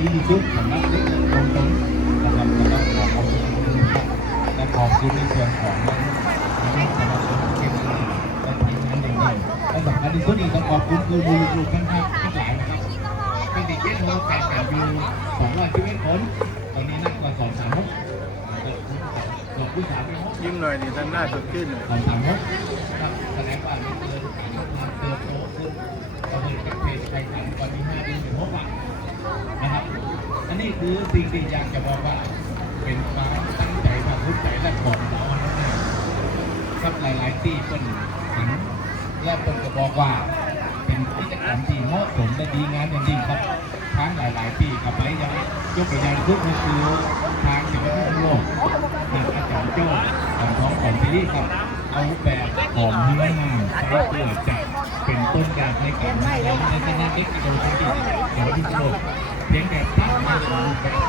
ดีที่สุดสำหรับเด็กตรงๆนะครับแล้วก็ขอบคุณและขอบคุณในส่วนของสมาชิกเก็บและทีมงานอย่างยิ่งและสำคัญที่สุดอีกต้องขอบคุณคือมูลนิธิท่านทั้งหลายนะครับเป็นเด็กเก็บโฮแข่งขันอยู่211 คนตอนนี้นักกว่า236ขอบคุณ336ยิ้มหน่อยนี่ท่านหน้าสดชื่นหน่อย236ครับแสดงว่าเกิดการเติบโตขึ้นเราเลยจะเป็นไปขันก่อนที่5 เดือนถึง6 วันนะครับอันนี้คือสิ่งที่อยากจะบอกว่าเป็นความตั้งใจความภูมิใจและขอบเราครับหลายๆที่เป็นถึงและเป็นก็บอกว่าเป็นกิจกรรมที่เหมาะสมและดีงามอย่างยิ่งครับทางหลายๆที่กับไปยังยกตัวอย่างทุกก็คือทางสิงคโปร์โลกนักอาจารย์โจ้ของท้องของซีรีส์ครับเอาแบบของเนื้องานใช้เพื่อจะเป็นต้นแบบในการในคณะเอ็กซ์โดซิตี้ของยุโรปเพียงแต่ตั้งมาเป็นรูปแบบ